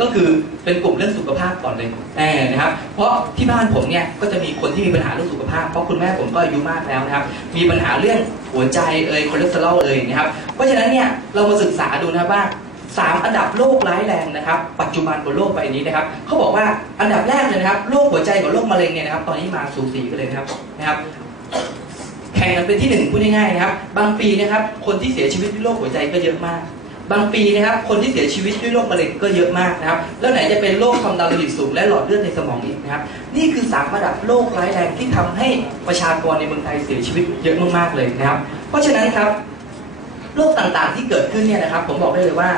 ก็คือเป็นกลุ่มเรื่องสุขภาพก่อนเลยแอบนะครับ เพราะที่บ้านผมเนี่ยก็จะมีคนที่มีปัญหาเรื่องสุขภาพ เพราะคุณแม่ผมก็อายุมากแล้วนะครับ มีปัญหาเรื่องหัวใจเอ่ยคอเลสเตอรอลเอ่ยนะครับ เพราะฉะนั้นเนี่ยเรามาศึกษาดูนะครับว่าสามอันดับโรคร้ายแรงนะครับ ปัจจุบันบนโลกใบนี้นะครับเขาบอกว่าอันดับแรกเลยนะครับโรคหัวใจกับโรคมะเร็งเนี่ยนะครับ ตอนนี้มาสูสีกันเลยนะครับนะครับแข่งกันเป็นที่หนึ่งพูดง่ายๆนะครับ บางปีนะครับ คนที่เสียชีวิตด้วยโรคหัวใจก็เยอะมาก บางปีนะครับคนที่เสียชีวิตด้วยโรคมะเร็งก็เยอะมากนะครับ แล้วไหนจะเป็นโรคความดันโลหิตสูงและหลอดเลือดในสมองอีกนะครับ นี่คือสามระดับโรคร้ายแรงที่ทำให้ประชากรในเมืองไทยเสียชีวิตเยอะมากๆเลยนะครับ เพราะฉะนั้นครับโรคต่างๆที่เกิดขึ้นเนี่ยนะครับ ผมบอกได้เลยว่า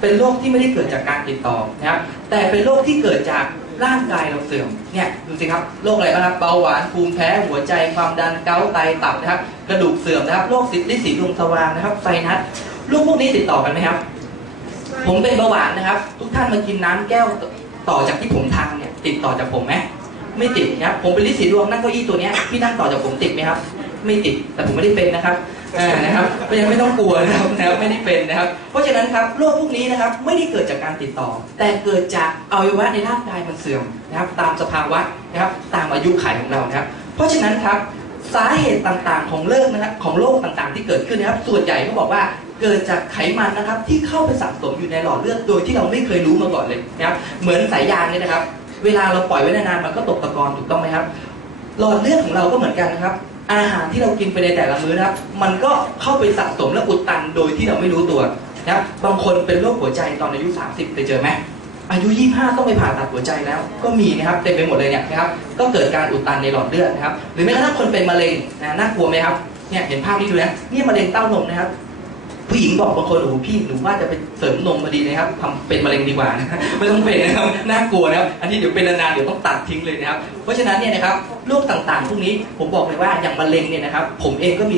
เป็นโรคที่ไม่ได้เกิดจากการติดต่อนะครับ แต่เป็นโรคที่เกิดจากร่างกายเราเสื่อมเนี่ยดูสิครับโรคอะไรบ้างครับเบาหวานภูมิแพ้หัวใจความดันเกาต์ไตตับนะครับกระดูกเสื่อมนะครับโรคลิสีดวงทวารนะครับไซนัส โรคพวกนี้ติดต่อกันไหมครับ ผมเป็นเบาหวานนะครับ ทุกท่านมากินน้ำแก้วต่อจากที่ผมทานเนี่ย ติดต่อจากผมไหมไม่ติดนะครับ ผมเป็นลิสีดวงนั่งเก้าอี้ตัวนี้พี่นั่งต่อจากผมติดไหมครับ ไม่ติดแต่ผมไม่ได้เป็นนะครับนะครับก็ยังไม่ต้องกลัวนะครับนะครับไม่ได้เป็นนะครับ เพราะฉะนั้นครับโรคพวกนี้นะครับไม่ได้เกิดจากการติดต่อ แต่เกิดจากอวัยวะในร่างกายมันเสื่อมนะครับ ตามสภาวะนะครับตามอายุขัยของเรานะครับ เพราะฉะนั้นครับสาเหตุต่างๆของเลิกนะครับของโรคต่างๆที่เกิดขึ้นนะครับ ส่วนใหญ่เขาบอกว่า เกิดจากไขมันนะครับที่เข้าไปสะสมอยู่ในหลอดเลือดโดยที่เราไม่เคยรู้มาก่อนเลยนะครับเหมือนสายยางเนี่ยนะครับ เวลาเราปล่อยไว้นานๆมันก็ตกตะกอนถูกต้องไหมครับ หลอดเลือดของเราก็เหมือนกันนะครับ อาหารที่เรากินไปในแต่ละมื้อนะครับ มันก็เข้าไปสะสมและอุดตันโดยที่เราไม่รู้ตัวนะครับบางคนเป็นโรคหัวใจตอนอายุ 30เคยเจอไหมอายุ 25 ต้องไปผ่าตัดหัวใจแล้ว ก็มีนะครับเต็มไปหมดเลยเนี่ยนะครับ ก็เกิดการอุดตันในหลอดเลือดนะครับ หรือแม้กระทั่งคนเป็นมะเร็งนะน่ากลัวไหมครับ เนี่ยเห็นภาพนี้ดูนะ นี่มะเร็งเต้านมนะครับ ผู้หญิงบอกบางคนโอ้โหพี่หนูว่าจะไปเสริมนมมาดีนะครับทำเป็นมะเร็งดีกว่านะไม่ต้องเป็นนะครับน่ากลัวนะครับอันนี้เดี๋ยวเป็นนานๆเดี๋ยวต้องตัดทิ้งเลยนะครับ เพราะฉะนั้นเนี่ยนะครับโรคต่างๆพวกนี้ผมบอกเลยว่าอย่างมะเร็งเนี่ยนะครับ ผมเองก็มี